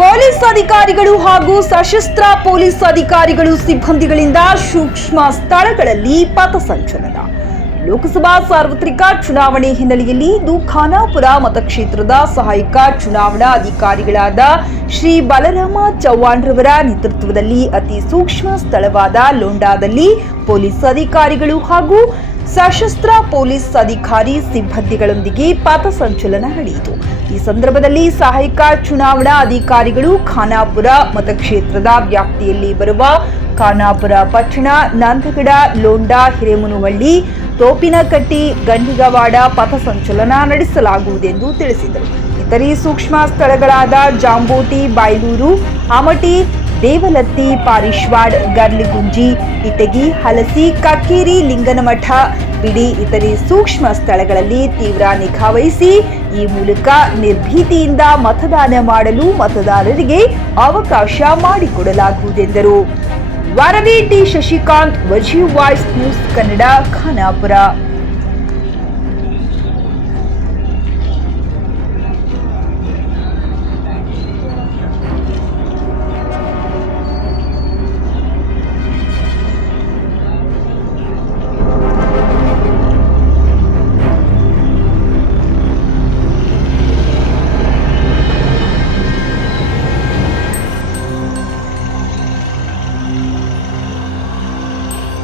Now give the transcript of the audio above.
Police ಅಧಿಕಾರಿಗಳು ಹಾಗೂ ಸಶಸ್ತ್ರ ಪೊಲೀಸ್ ಅಧಿಕಾರಿಗಳು ಸಿಬ್ಬಂದಿಗಳಿಂದ ಸೂಕ್ಷ್ಮ ಸ್ಥಳಗಳಲ್ಲಿ ಪಥಸಂಚಲನ. ಲೋಕಸಭಾ ಸಾರ್ವತ್ರಿಕ ಚುನಾವಣೆ ಹಿನ್ನೆಲೆಯಲ್ಲಿ ಇಂದು ಖಾನಾಪುರ ಮತಕ್ಷೇತ್ರದ ಸಹಾಯಕ ಚುನಾವಣಾ ಅಧಿಕಾರಿಗಳಾದ ಶ್ರೀ ಬಲರಾಮ ಚವ್ಹಾಣ್ ರವರ ನೇತೃತ್ವದಲ್ಲಿ ಅತಿ ಸೂಕ್ಷ್ಮ ಸ್ಥಳವಾದ ಲೋಂಡಾದಲ್ಲಿ ಪೊಲೀಸ್ ಅಧಿಕಾರಿಗಳು ಹಾಗೂ ಸಶಸ್ತ್ರ ಪೊಲೀಸ್ ಅಧಿಕಾರಿ ಸಿಬ್ಬಂದಿಗಳೊಂದಿಗೆ ಪಥಸಂಚಲನ ನಡೆಯಿತು. ಈ ಸಂದರ್ಭದಲ್ಲಿ ಸಹಾಯಕ ಚುನಾವಣಾ ಅಧಿಕಾರಿಗಳು ಖಾನಾಪುರ ಮತಕ್ಷೇತ್ರದ ವ್ಯಾಪ್ತಿಯಲ್ಲಿ ಬರುವ ಖಾನಾಪುರ ಪಟ್ಟಣ, ನಂದಗಡ, ಲೋಂಡಾ, ಹಿರೇಮುನಹಳ್ಳಿ, ತೋಪಿನಕಟ್ಟಿ, ಗಂಡಿಗವಾಡ ಪಥಸಂಚಲನ ನಡೆಸಲಾಗುವುದೆಂದು ತಿಳಿಸಿದರು. ಇತರೆ ಸೂಕ್ಷ್ಮ ಸ್ಥಳಗಳಾದ ಜಾಂಬೋಟಿ, ಬಾಯ್ಲೂರು, ಆಮಟಿ, ದೇವಲತ್ತಿ, ಪಾರಿಶ್ವಾಡ್, ಗರ್ಲಿಗುಂಜಿ, ಇಟಗಿ, ಹಲಸಿ, ಕಕ್ಕೇರಿ, ಲಿಂಗನಮಠ, ಬಿಡಿ ಇತರೆ ಸೂಕ್ಷ್ಮ ಸ್ಥಳಗಳಲ್ಲಿ ತೀವ್ರ ನಿಗಾ ವಹಿಸಿ ಈ ಮೂಲಕ ನಿರ್ಭೀತಿಯಿಂದ ಮತದಾನ ಮಾಡಲು ಮತದಾರರಿಗೆ ಅವಕಾಶ ಮಾಡಿಕೊಡಲಾಗುವುದೆಂದರು. ವರದಿ ಟಿ ಶಶಿಕಾಂತ್, ವಜೀವ್ ವಾಯ್ಸ್ ನ್ಯೂಸ್ ಕನ್ನಡ, ಖಾನಾಪುರ.